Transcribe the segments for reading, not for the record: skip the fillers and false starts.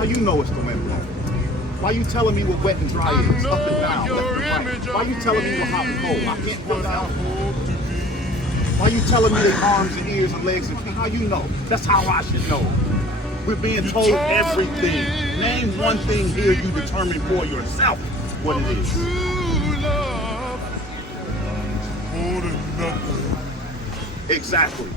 How you know it's the wind blowing? Why you telling me what wet and dry is? Up and down, left and right. Why you telling me what hot and cold? I can't go down. Why you telling me their arms and ears and legs and feet? How you know? That's how I should know. We're being told everything. Name one thing here you determine for yourself what it is. Exactly.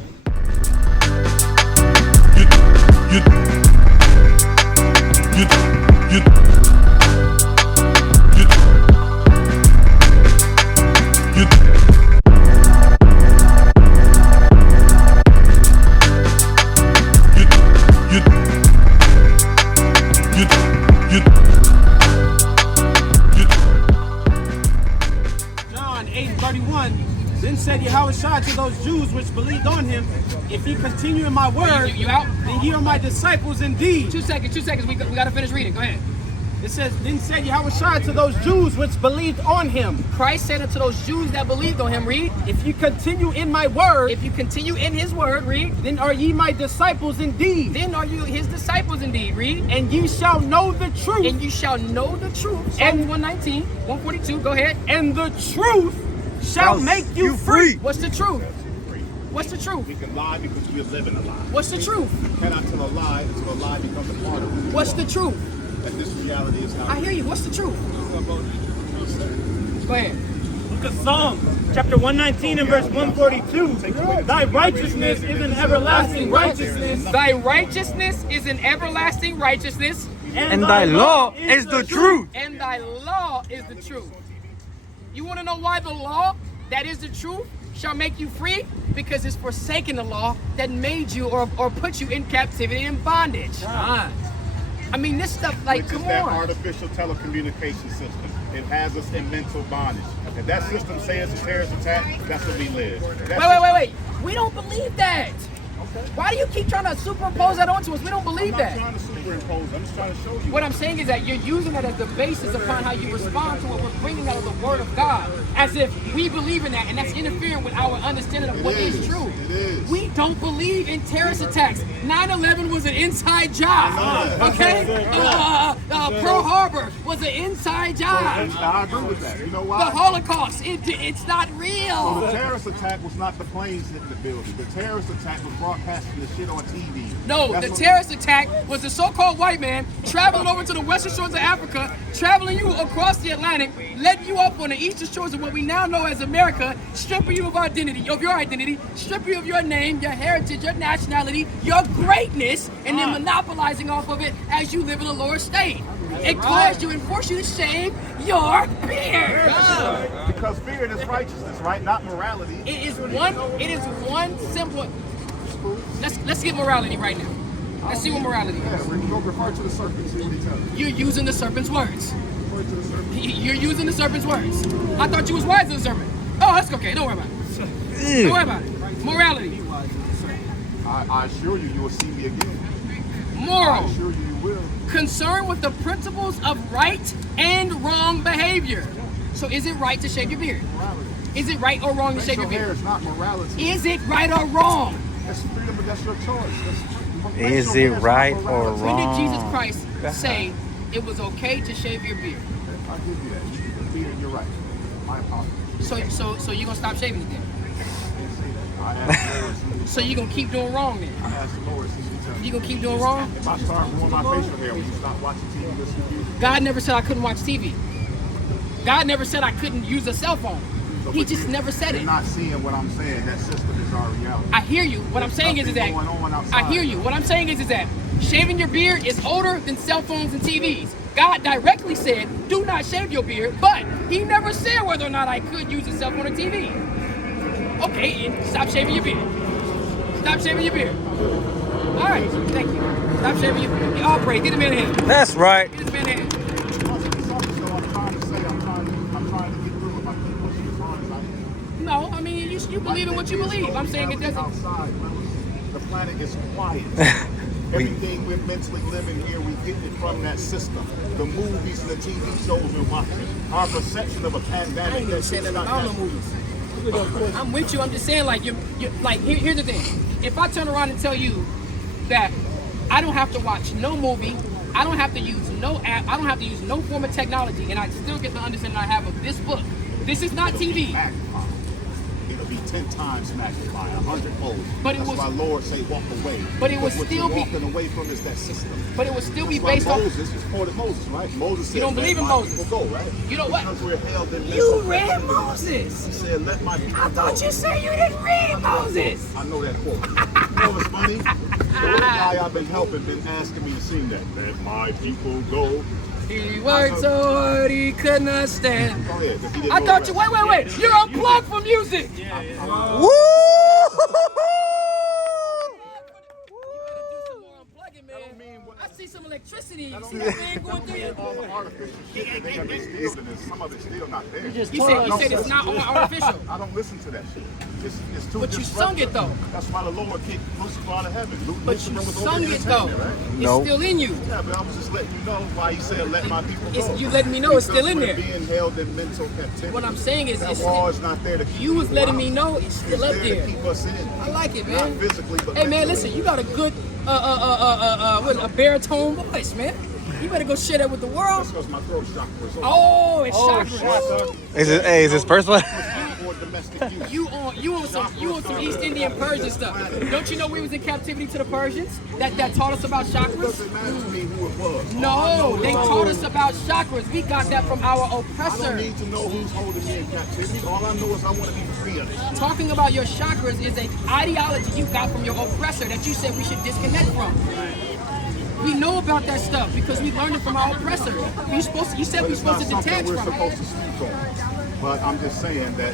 John 8:31. Then said Yahushua to those Jews which believed on him, if ye continue in my word, You out? then ye are my disciples indeed. 2 seconds. We got to finish reading. Go ahead. It says, then said Yahushua to those Jews which believed on him, Christ said unto those Jews that believed on him, read. if ye continue in my word, If you continue in his word, read. then are ye my disciples indeed. Then are you his disciples indeed, read. And ye shall know the truth. And you shall know the truth. And- Psalm 119, 142, go ahead. And the truth shall make you free. What's the truth? What's the truth? We can lie because we are living a lie. What's the truth? You cannot tell a lie until a lie becomes a part of who you What's are. the truth? And this reality is how I hear you. What's the truth? Go ahead. Book of Psalms, chapter 119 and verse 142. Thy righteousness is an everlasting righteousness. Thy righteousness is an everlasting righteousness, And thy law is the truth. and thy law is the truth. You want to know why the law that is the truth shall make you free? Because it's forsaking the law that made you or put you in captivity and bondage. I mean, this stuff, like, which is come that on. artificial telecommunication system. It has us in mental bondage. If that system says it's a terrorist attack, that's where we live. Wait. We don't believe that. Why do you keep trying to superimpose that onto us? We don't believe I'm that. not trying to superimpose. I'm just trying to show you. What I'm saying is that you're using that as the basis upon how you respond to what we're bringing out of the Word of God, as if we believe in that, and that's interfering with our understanding of what is true. It is. We don't believe in terrorist attacks. 9/11 was an inside job. Okay? Pearl Harbor was an inside job. I agree with that. You know The why? Holocaust, it's not real. The terrorist attack was not the planes hitting the building. The terrorist attack was broadcasting the shit on TV. No, That's the what- terrorist attack was the so-called white man traveling over to the western shores of Africa, traveling you across the Atlantic, letting you up on the eastern shores of what we now know as America, stripping you of your identity, stripping you of your name, your heritage, your nationality, your greatness, and then monopolizing off of it as you live in a lower state. It caused you and forced you to shave your beard. Because fear is righteousness, right? Not morality. It is one simple. Let's get morality right now. Let's see what morality is. Yeah, we'll refer to the serpent, see what he tells you. You're using the serpent's words. Refer to the serpent. You're using the serpent's words. I thought you was wise as a serpent. Oh, that's okay. Don't worry about it. Don't worry about it. Morality. I assure you, you will see me again. I Moral. assure you, you will. Concerned with the principles of right and wrong behavior. So is it right to shave your beard? Morality. Is it right or wrong to shave Facial your hair beard? is not morality. Is it right or wrong? That's freedom, but that's your choice. Is Facial it hair right not or morality. When did wrong? Jesus Christ say it was okay to shave your beard? I'll give you that. You can beard, you're right. My apologies. So you're gonna stop shaving it then? I asked the Lord, see So you're gonna keep doing wrong then? I asked the Lord, see what he tells me. You gonna keep doing wrong? If I start growing my facial hair, will you stop watching TV this weekend? God never said I couldn't watch TV. God never said I couldn't use a cell phone. He just never said You're it. not seeing what I'm saying. That system is our reality. I hear you. What I'm saying is that Nothing going on outside. I hear you. What I'm saying is that shaving your beard is older than cell phones and TVs. God directly said, do not shave your beard, but he never said whether or not I could use a cell phone or TV. Okay, and stop shaving your beard. Stop shaving your beard. All right, thank you. Stop shaving your beard. All praise. Get the man a hand. That's right. Get this man a hand. I'm trying to get through with my people as far as I can. No, I mean, you believe in what you believe. I'm saying it doesn't. Outside, the planet is quiet. Everything we're mentally living here, we get it from that system. The movies and the TV shows we're watching. Our perception of a pandemic. I ain't even saying that about no movies. I'm with you. I'm just saying, like, you're like, here's the thing. If I turn around and tell you that I don't have to watch no movie, I don't have to use no app. I don't have to use no form of technology, and I still get the understanding I have of this book. This is not TV. It'll be 10 times magnified, 100-fold. But it That's was- why Lord say walk away. But it would What still you're be- walking away from is that system. But it would still be That's why based on. Moses is quoted Moses, right? Moses said, You don't believe let in my Moses. people go, right? You know what? Because we're held in You mental read captivity. Moses. He said, let my people I thought go. you said you didn't read Moses. I know that quote. You know what's funny? The little guy I've been helping been asking me to sing that. Let my people go. He worked so hard he could not stand. Go ahead, 'cause he didn't I know thought the you. rest. Wait. You're unplugged from music. Woo! I see some electricity. You see that thing going through you? All the artificial shit that they got instilled in it, some of it's still not there. You said it's not all artificial. I don't listen to that shit. It's too But you disruptive. sung it though. That's why the Lord kicked Lucifer out of heaven. But Lucifer you was sung over it though. entertainment, right? No. It's still in you. Yeah, but I was just letting you know why he said let my people go. It's- you letting me know it's still in Because there. we're being held in mental captivity. What I'm saying is, that it's wall still, is not there to keep you was people letting out. me know it's still up It's there there. to keep us in. I like it, Not man. physically, but Hey man, mentally. listen, you got a good a baritone voice, man. You better go share that with the world. That's because my throat chakra is open. Oh, it's chakras. Is this first one? For domestic use. You on some East Indian Persian stuff. Don't you know we was in captivity to the Persians that taught us about It chakras? doesn't matter to me who it was. No, they taught us about chakras. We got that from our I don't oppressor. need to know who's holding me in captivity. All I know is I want to be free of it. Talking about your chakras is an ideology you got from your oppressor that you said we should disconnect from. We know about that stuff because we learned it from our oppressor. You said But we're it's not supposed to something detach we're from it. supposed to speak on. But I'm just saying that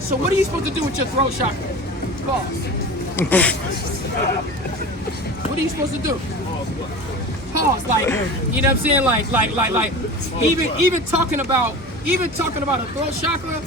So what are you supposed to do with your throat chakra? Pause. What are you supposed to do? Pause. Like, you know what I'm saying? Like, even talking about a throat chakra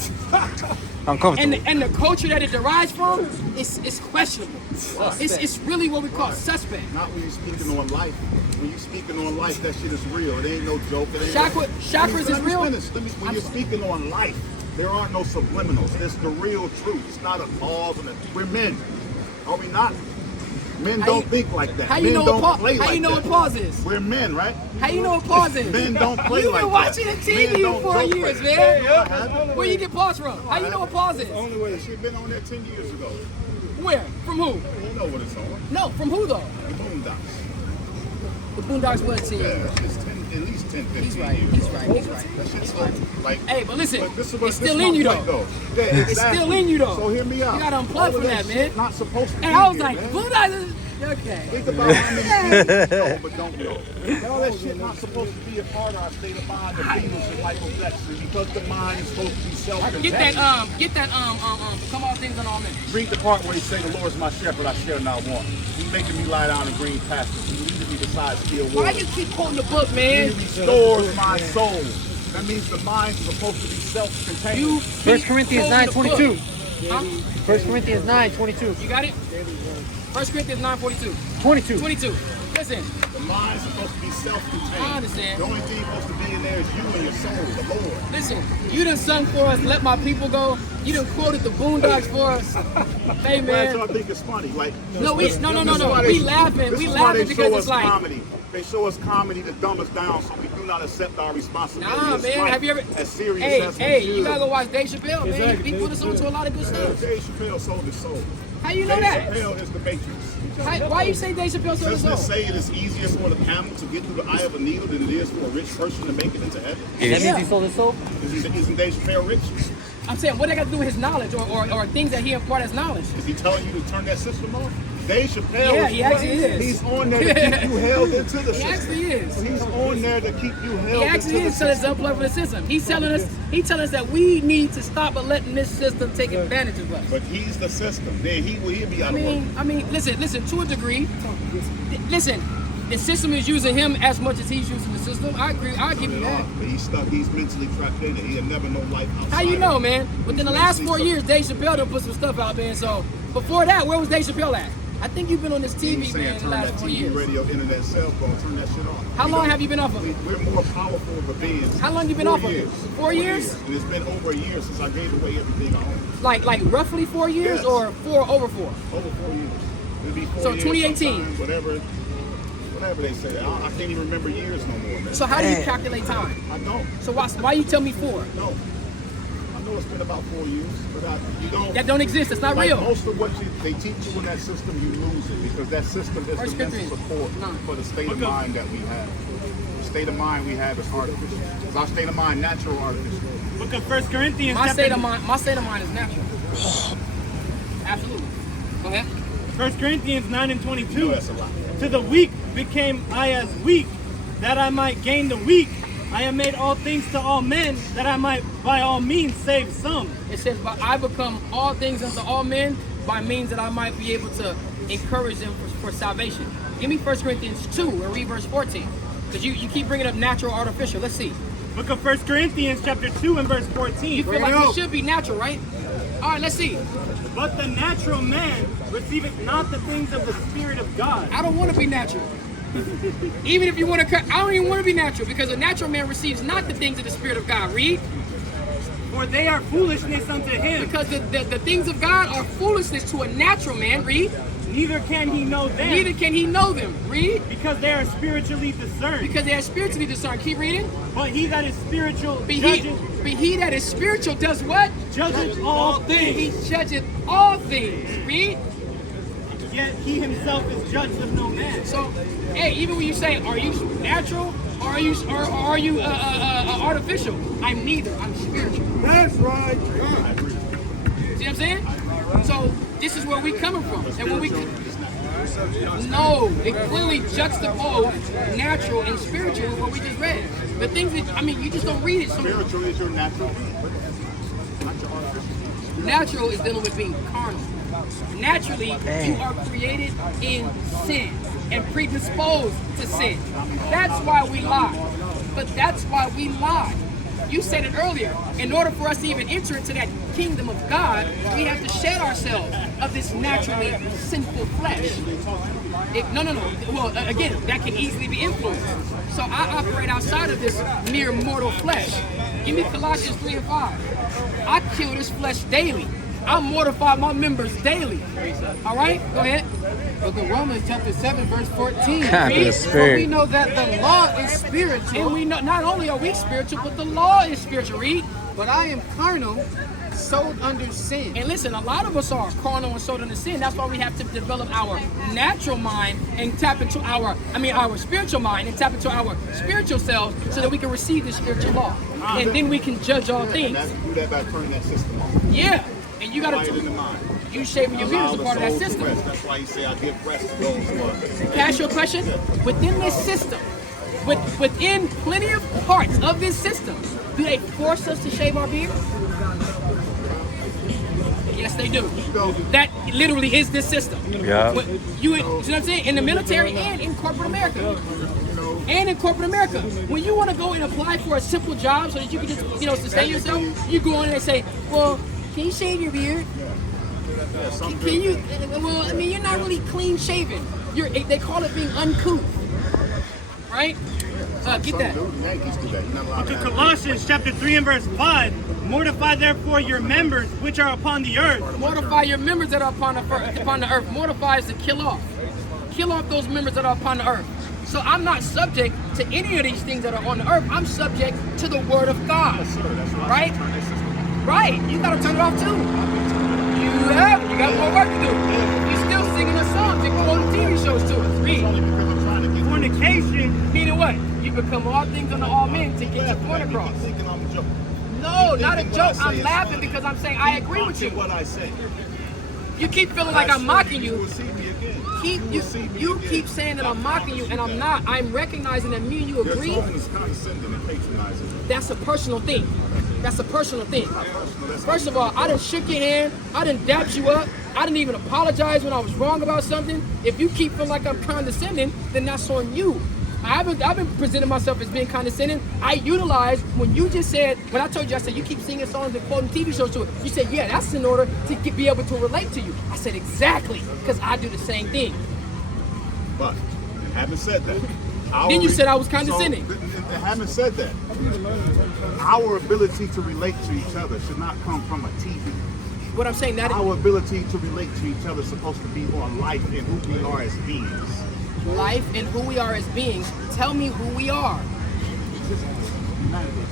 Uncomfortable. and the culture that it derives from, it's questionable. It's really what we call suspect. not when you're speaking on life. When you're speaking on life, that shit is real. It ain't no joke. It ain't Chakras is real? When you're speaking on life, there aren't no subliminals. It's the real truth. It's not a pause. We're men. Are we not? Men don't think like that. How you Men know don't what play how like you know that. what pause is? We're men, right? How you know what pause is? Men don't play You've like been that. watching the TV Men don't for joke years, like man. that. I haven't. Where you get pause from? How you know what pause is? Only way she'd been on there 10 years ago. Where? From who? You know what it's on. No, from who though? The Boondocks. The Boondocks what team? Yeah, it's 10, at least 10, 15 He's right. years. He's right. He's right. That shit's old. Like, Hey, but listen, this is what- it's this still is in my you point, though. Yeah, It's exactly. still in you though. So hear me out. You gotta unplug All from of that, shit man. Not supposed to be And I was here, like, man. Boondocks is okay. Think about how many people know but don't know. All that shit not supposed to be a part of our state of mind, the feelings and Michael Jackson, because the mind is supposed to be self-contained. Get that come all things on all men. Read the part where he say, the Lord is my shepherd, I shall not want. He making me lie down in green pastures. He leading me beside still Why waters. you keep quoting the book, He man? restores my soul. That means the mind is supposed to be self-contained. You 1 Corinthians 9:22. Huh? 1 Corinthians 9:22. You got it? 1 Corinthians 9:42. 22. 22. Listen, The mind's supposed to be self-contained. I understand. The only thing supposed to be in there is you and your soul, the Lord. listen. You done sung for us, Let My People Go. You done quoted the Boondocks for us. Hey, Glad man. y'all think it's funny. Like, No, this is why we laughing. this We is why laughing they because show it's us like, comedy. They show us comedy to dumb us down, so we do not accept our responsibility. nah, as man. life Have you ever? as serious Hey, as we hey, should. you gotta go watch Dave Chappelle, man. He put us on to a lot of good stuff. Dave Chappelle sold his soul. How you know Dave that? Chappelle is the Matrix. Why you say Dave Chappelle sold his Doesn't it soul? say it is easier for the camel to get through the eye of a needle than it is for a rich person to make it into heaven? That means he sold his soul? Isn't Dave Chappelle rich? I'm saying, what they got to do with his knowledge or things that he imparted as knowledge? Is he telling you to turn that system off? Dave Chappelle Yeah, he actually is. He's on there to keep you held into the He system. actually is. He's on there to keep you held He actually into the is telling us system. to unplug from the system. He's telling us that we need to stop letting this system take advantage of us. But he's the system. Then he'll be out of work. I mean, listen, to a degree, listen, the system is using him as much as he's using the system. I agree, I'll give you that. But he's stuck. He's mentally trapped in it. He'll never know life outside. How you know, man? Within the last 4 mentally years, Dave Chappelle done put some stuff out there. So before that, where was Dave Chappelle at? I think you've been on this He's TV, saying man, the turn last that 4 TV, years. radio, internet, cell phone, turn that shit off. How long have you been off of it? We're more powerful than beings. How long you been 4 off of it? years. 4 years? And it's been over a year since I gave away everything I own. Like roughly 4 years Yes. or over 4? Over 4 years. It'll be 4 So years 2018. sometime, Whatever they say. I can't even remember years no more, man. So how do you calculate time? I don't. So why you tell me 4? No. I know it's been about 4 years, but you don't. That don't exist. It's not like real. Most of what they teach you in that system, you lose it because that system is First the mental Corinthians support 9. for the state of mind that we have. The state of mind we have is artificial. It's our state of mind, natural or artificial. Book of 1 Corinthians. My state of mind is natural. Absolutely. Go ahead. 1 Corinthians 9 and 22. That's a lot. To the weak became I as weak, that I might gain the weak. I have made all things to all men, that I might by all means save some. It says, but I become all things unto all men by means that I might be able to encourage them for salvation. Give me 1 Corinthians 2 and read verse 14. Because you keep bringing up natural, artificial. Let's see. Book of 1 Corinthians chapter 2 and verse 14. You feel like it should be natural, right? All right, let's see. But the natural man receiveth not the things of the Spirit of God. I don't want to be natural. Even if you want to, I don't even want to be natural because a natural man receives not the things of the Spirit of God. Read. For they are foolishness unto him. Because the things of God are foolishness to a natural man. Read. Neither can he know them. Neither can he know them. Read. Because they are spiritually discerned. Because they are spiritually discerned. Keep reading. But he that is spiritual But he that is spiritual does what? judges all things. He judgeth all things. Read. Yet he himself is judged of no man. So, hey, even when you say, are you natural or are you artificial? I'm neither. I'm spiritual. That's right. See what I'm saying? So this is where we coming from. And when we no, it clearly juxtaposed natural and spiritual with what we just read. The things that you just don't read it. So Spiritual is your natural being, not your artificial. natural is dealing with being carnal. Naturally, you are created in sin and predisposed to sin. That's why we lie. But that's why we lie. You said it earlier. In order for us to even enter into that kingdom of God, we have to shed ourselves of this naturally sinful flesh. No. Well, again, that can easily be influenced. So I operate outside of this mere mortal flesh. Give me Colossians 3 and 5. I kill this flesh daily. I mortify my members daily. All right? Go ahead. But the Romans chapter 7 verse 14. God, the For Spirit. we know that the law is spiritual. And we know not only are we spiritual, but the law is spiritual. Read. But I am carnal, sold under sin. And listen, a lot of us are carnal and sold under sin. That's why we have to develop our natural mind and tap into our spiritual mind and tap into our spiritual selves so that we can receive the spiritual law. And then we can judge all things. Do that by turning that system off. Yeah. And you Quiet in the gotta mind. you shaving your beard Allow is a the part of that soul to system. rest. That's why you say I give rest to those who are. Can I ask you a question? Within this system, within plenty of parts of this system, do they force us to shave our beard? Yes, they do. That literally is this system. Yeah. You know what I'm saying? In the military and in corporate America. And in corporate America, when you want to go and apply for a simple job so that you can just, sustain yourself, you go in and say, well, can you shave your beard? Can you? Well, you're not really clean shaven. They call it being uncouth, right? Get that. Yankees do that. You're not allowed To to have Colossians chapter 3 and verse 5. Mortify therefore your members which are upon the earth. Mortify your members that are upon the earth. Mortify is to kill off. Kill off those members that are upon the earth. So I'm not subject to any of these things that are on the earth. I'm subject to the word of God. Right? Right. You gotta turn it off too. You got more work to do. You're still singing the songs and quoting TV shows to us. Read. Fornication. Meaning what? You become all things unto all men to get your point across. No, not a joke. I'm laughing because I'm saying I agree with you. What I say. You keep feeling like I'm mocking You will you. see me again. You keep saying that I'm mocking you, and I'm not. I'm recognizing that me and you agree. Your tone is condescending and patronizing. That's a personal thing. That's a personal thing. First of all, I done shook your hand. I done dapped you up. I didn't even apologize when I was wrong about something. If you keep feeling like I'm condescending, then that's on you. I've been presenting myself as being condescending. I utilized when you just said, when I told you, I said, you keep singing songs and quoting TV shows to it. You said, yeah, that's in order to be able to relate to you. I said, exactly, because I do the same thing. But, having said that, Then you said I was condescending. Having said that, our ability to relate to each other should not come from a TV. What I'm saying, that Our ability to relate to each other is supposed to be on life and who we are as beings. life and who we are as beings, tell me who we are.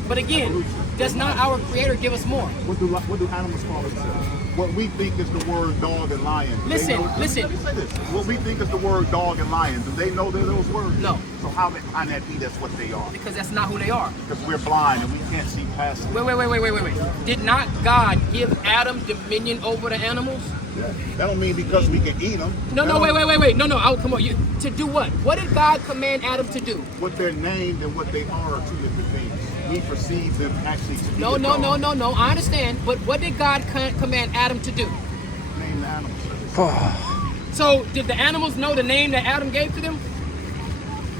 But again, does not our Creator give us more? What do animals call themselves? What we think is the word dog and lion. Listen. Let me say this. What we think is the word dog and lion, do they know they're those words? No. So how can that be that's what they are? Because that's not who they are. Because we're blind and we can't see past it. Wait. Did not God give Adam dominion over the animals? Yeah. That don't mean because we can eat them. Wait. No, come on. To do what? What did God command Adam to do? What they're named and what they are two different things. We perceive them actually to be No. a dog. No. I understand. But what did God command Adam to do? Name the animals. So did the animals know the name that Adam gave to them?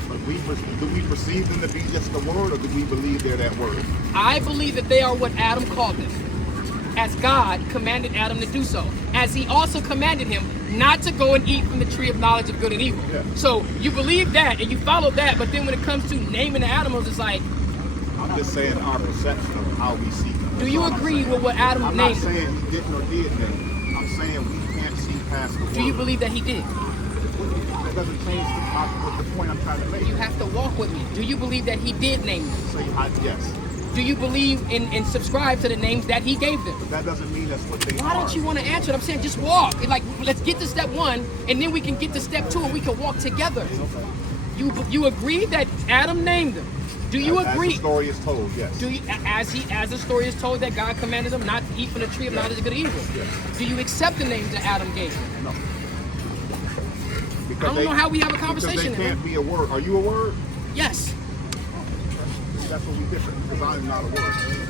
But do we perceive them to be just a word, or do we believe they're that word? I believe that they are what Adam called them, as God commanded Adam to do so, as he also commanded him not to go and eat from the tree of knowledge of good and evil. Yeah. So you believe that and you follow that, but then when it comes to naming the animals, it's like, I'm just saying our perception of how we see them. do you agree with what Adam I'm not named them? saying he didn't or did them. I'm saying we can't see past the word. Do you believe that he did? That doesn't change the point I'm trying to make. You have to walk with me. Do you believe that he did name them? Say yes. Do you believe and subscribe to the names that he gave them? But that doesn't mean that's what they are. Why don't you want to answer it? I'm saying just walk. Like, let's get to step one, and then we can get to step two, and we can walk together. You agree that Adam named them? Do you agree? As the story is told, yes. Do you, as the story is told, that God commanded them not to eat from the tree of knowledge of good and evil? Yes. Do you accept the names that Adam gave them? No. I don't know how we have a conversation. Because they can't be a word. Are you a word? Yes. That's what we different. Because I am not a word.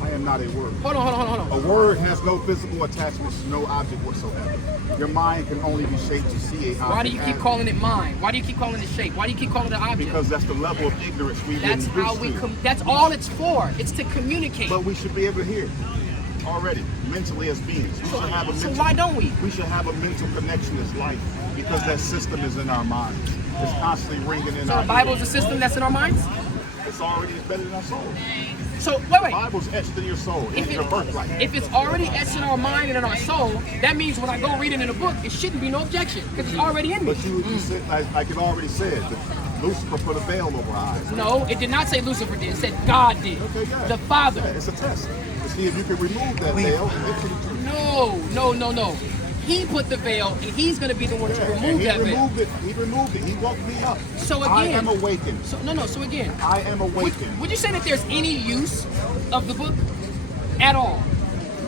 I am not a word. Hold on. A word has no physical attachments to no object whatsoever. Your mind can only be shaped to see a object. Why do you keep calling it mind? Why do you keep calling it shape? Why do you keep calling it object? Because that's the level of ignorance we've been That's how we introduced to. that's all it's for. It's to communicate. But we should be able to hear already, mentally as beings. We should have a So mental, why don't we? We should have a mental connection as life because that system is in our minds. It's constantly ringing in So our the Bible is ears. a system that's in our minds? It's already embedded in our soul. So The wait. Bible's etched in your soul. It's your birthright. If it's already etched in our mind and in our soul, that means when I go read it in a book, it shouldn't be no objection because it's already in me. But you said, like it already said, that Lucifer put a veil over our eyes. No, it did not say Lucifer did. It said God did. Okay, yeah. The Father. Yeah, it's a test to see if you can remove that veil and get to the truth. No. He put the veil, and he's going to be the one to And remove he that veil. removed it. He removed it. He woke me up. So I again, am awakened. So again, I am awakened. would you say that there's any use of the book at all?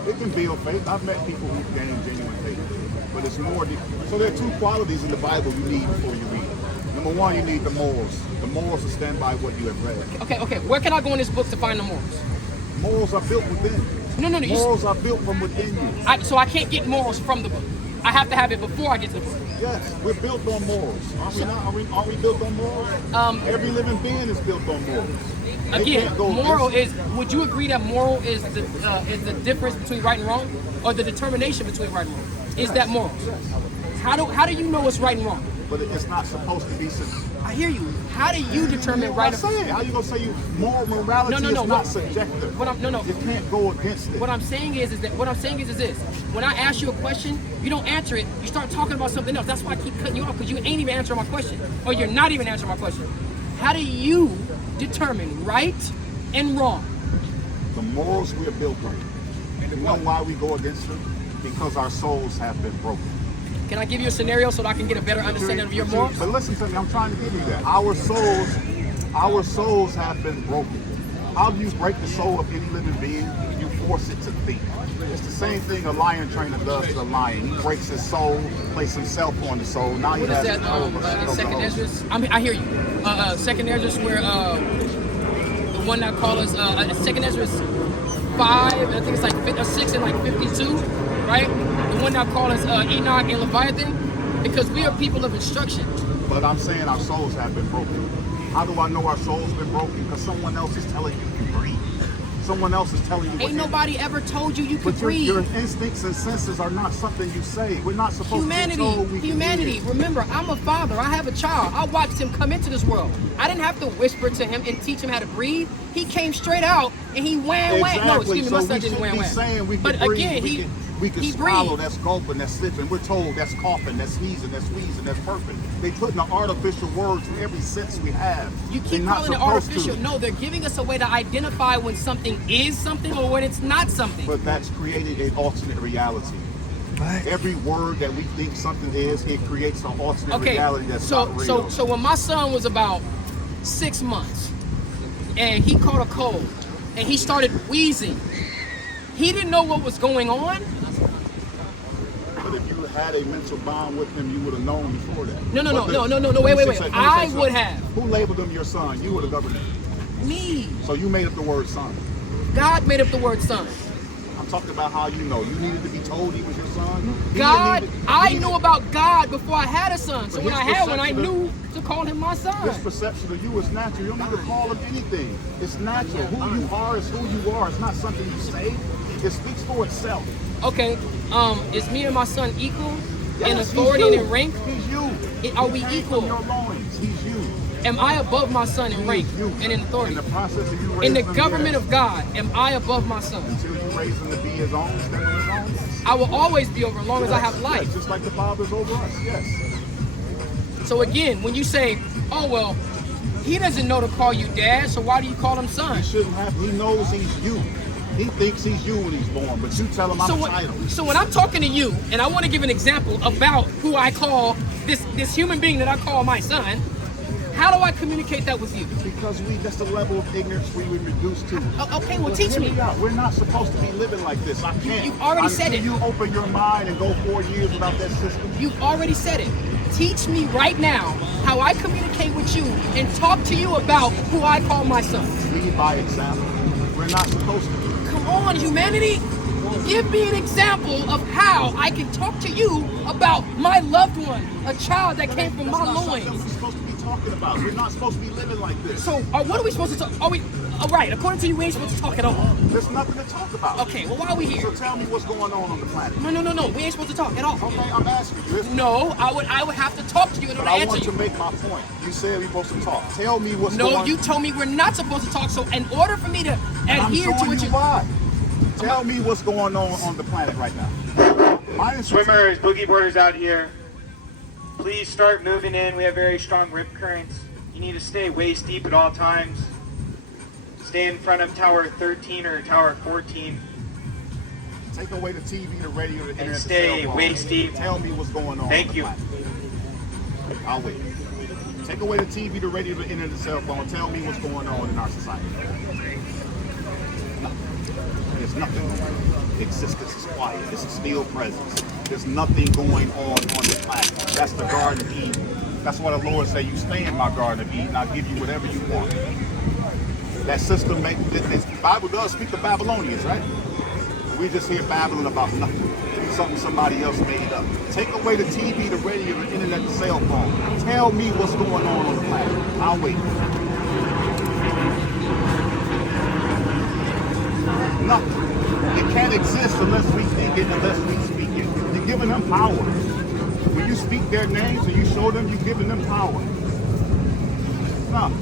It can build faith. I've met people who've gained genuine faith. But it's more deep. So there are two qualities in the Bible you need before you read it. Number one, you need the morals. The morals to stand by what you have read. Okay. Where can I go in this book to find the morals? Morals are built within. No. Morals are built from within you. So I can't get morals from the book. I have to have it before I get to the book. Yes, we're built on morals. Aren't we not? Aren't we built on morals? Every living being is built on morals. They Again, can't go moral against is. Would you agree that moral is the difference between right and wrong, or the determination between right and wrong? Is that moral? How do you know what's right and wrong? But it's not supposed to be. I hear you. How do you determine right? I'm saying, how you gonna say moral morality No. is not subjective? You can't go against it. What I'm saying is this. When I ask you a question, you don't answer it. You start talking about something else. That's why I keep cutting you off because you ain't even answering my question, or you're not even answering my question. How do you determine right and wrong? The morals we are built on. And you know why we go against them? Because our souls have been broken. Can I give you a scenario so that I can get a better understanding of your morals? But listen to me, I'm trying to give you that. Our souls have been broken. How do you break the soul of any living being? You force it to think. It's the same thing a lion trainer does to a lion. He breaks his soul, places himself on the soul. Now he What has is that? Second Esdras? I hear you. Second Esdras, where the one that calls us Second Esdras 5. I think it's like 6 and like 52, right? The one that calls us Enoch and Leviathan, because we are people of instruction. But I'm saying our souls have been broken. How do I know our souls been broken? Because someone else is telling you to breathe. Someone else is telling you. Ain't nobody ever told you could breathe. Your instincts and senses are not something you say. We're not supposed to be told we can Humanity. hear. Remember, I'm a father. I have a child. I watched him come into this world. I didn't have to whisper to him and teach him how to breathe. He came straight out and he wham. No, excuse me, my son didn't wham. Saying we But can breathe. again, We can He swallow, breathed. that's gulping, that's sipping. We're told that's coughing, that's sneezing, that's wheezing, that's perfect. They put in an artificial word to every sense we have. You They're keep not calling it supposed artificial. to. No, they're giving us a way to identify when something is something or when it's not something. But that's creating an alternate reality. What? Every word that we think something is, it creates an alternate Okay, reality that's not real. so when my son was about 6 months and he caught a cold and he started wheezing, he didn't know what was going on. But if you had a mental bond with him, you would have known before that. No, But wait. let me say I something. would have. Who labeled him your son? You or the government? Me. So you made up the word son. God made up the word son. I'm talking about how you know. You needed to be told he was your son. God, I knew about God before I had a son. So But when I his had one, I perception knew to call him my son. This perception of you is natural. You don't need to call him anything. It's natural. Who you are is who you are. It's not something you say. It speaks for itself. Okay, is me and my son equal in Yes, authority he's and you. in rank? He's you. Are He we came equal? From your loins. He's you. Am I above my son in rank He's you. and in authority? In the process of you In the raising him, government yes. of God, am I above my son? Until you raise him to be his own, step on his own. Yes. I will always be over as long as I have Yes, life. just like the Father's over us. Yes. So again, when you say, oh well, he doesn't know to call you dad, so why do you call him son? He shouldn't have. He knows he's you. He thinks he's you when he's born, but you tell him I'm entitled. So when I'm talking to you, and I want to give an example about who I call this human being that I call my son, how do I communicate that with you? Because that's the level of ignorance we were reduced to. Okay, well teach Hear me. out. We're not supposed to be living like this. I can't. You've already said it. You open your mind and go 4 years without that system. You've already said it. Teach me right now how I communicate with you and talk to you about who I call my son. Lead by example. We're not supposed to. Come on, humanity. Give me an example of how I can talk to you about my loved one, a child that came from my That's not something loins. we're supposed to be talking about. We're not supposed to be living like this. So, what are we supposed to talk? Are we? All right. According to you, we ain't supposed to talk at all. There's nothing to talk about. Okay. Well, why are we So here? tell me what's going on the planet. No. We ain't supposed to talk at all. Okay, I'm asking you. No, I would have to talk to you in But order to I answer want to you. make my point. You said we're supposed to talk. Tell me what's going No, on. you told me we're not supposed to talk. So, in order for me to I'm adhere to showing what you why. Tell me what's going on the planet right now. My Swimmers, boogie boarders out here, please start moving in. We have very strong rip currents. You need to stay waist deep at all times. Stay in front of tower 13 or tower 14. Take away the TV, the radio, the internet, stay the cell phone. waist deep. Tell me what's going on. Thank the you. planet. I'll wait. Take away the TV, the radio, the internet, the cell phone. Tell me what's going on in our society. There's nothing going on. Existence is quiet. It's a still presence. There's nothing going on the planet. That's the Garden of Eden. That's why the Lord said, you stay in my Garden of Eden. I'll give you whatever you want. That system, the Bible does speak of Babylonians, right? We just hear babbling about nothing. Something somebody else made up. Take away the TV, the radio, the internet, the cell phone. Tell me what's going on the planet. I'll wait. Nothing. It can't exist unless we think it, unless we speak it. You're giving them power. When you speak their names and you show them, you're giving them power. No.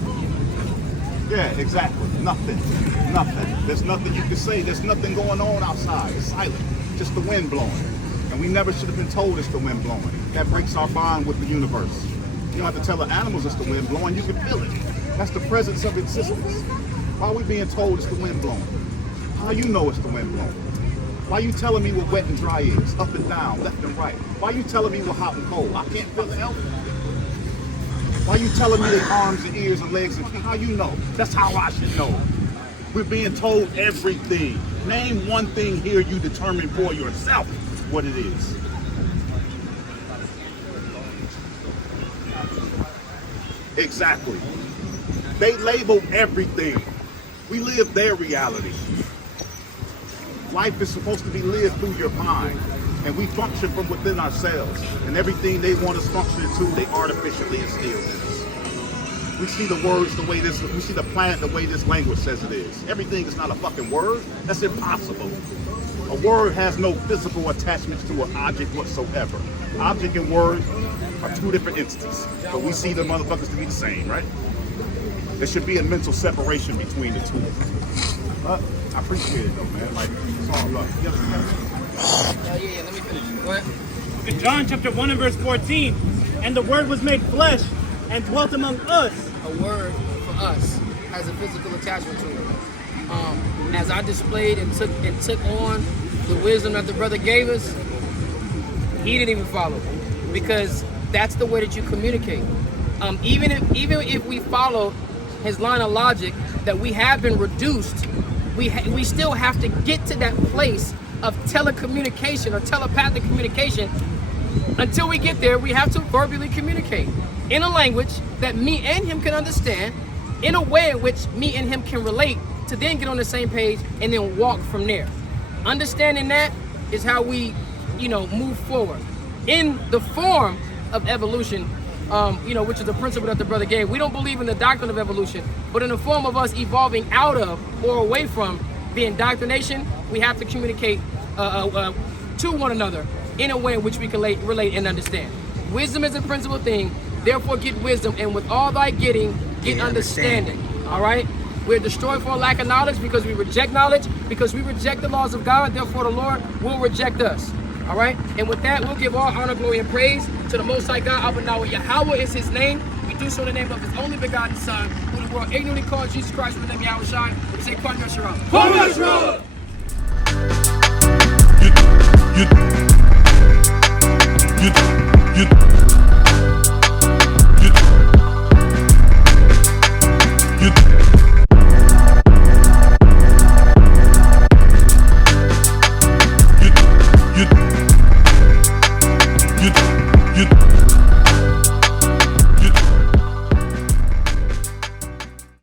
Yeah, exactly. Nothing. There's nothing you can say. There's nothing going on outside. It's silent. Just the wind blowing. And we never should have been told it's the wind blowing. That breaks our bond with the universe. You don't have to tell the animals it's the wind blowing. You can feel it. That's the presence of existence. Why are we being told it's the wind blowing? How you know it's the wind blowing? Why you telling me what wet and dry is? Up and down, left and right. Why you telling me what hot and cold? I can't feel it. Why you telling me their arms and ears and legs and feet? How you know? That's how I should know. We're being told everything. Name one thing here you determine for yourself what it is. Exactly. They label everything. We live their reality. Life is supposed to be lived through your mind. And we function from within ourselves. And everything they want us functioning to, they artificially instill in us. We see the words the way this, we see the planet the way this language says it is. Everything is not a fucking word. That's impossible. A word has no physical attachments to an object whatsoever. Object and word are two different entities. But we see the motherfuckers to be the same, right? There should be a mental separation between the two. I appreciate it though, man. Like, it's all love. Yeah, let me finish. Go ahead. In John chapter 1 and verse 14, and the word was made flesh and dwelt among us. A word for us has a physical attachment to it. As I displayed and took on the wisdom that the brother gave us, he didn't even follow, because that's the way that you communicate. Even if we follow his line of logic that we have been reduced, we still have to get to that place of telecommunication or telepathic communication. Until we get there, we have to verbally communicate in a language that me and him can understand, in a way in which me and him can relate, to then get on the same page and then walk from there. Understanding that is how we, move forward. In the form of evolution, which is the principle that the brother gave, we don't believe in the doctrine of evolution, but in the form of us evolving out of or away from the indoctrination, we have to communicate to one another in a way in which we can relate and understand. Wisdom is a principal thing, therefore get wisdom, and with all thy getting, get understanding. All right? We're destroyed for a lack of knowledge because we reject knowledge, because we reject the laws of God, therefore the Lord will reject us. All right? And with that, we'll give all honor, glory, and praise to the Most High God. Yahweh is his name. We do so in the name of his only begotten Son, who the world ignorantly called Jesus Christ with the name Yahweh Shai. We say, Kwame Yashara.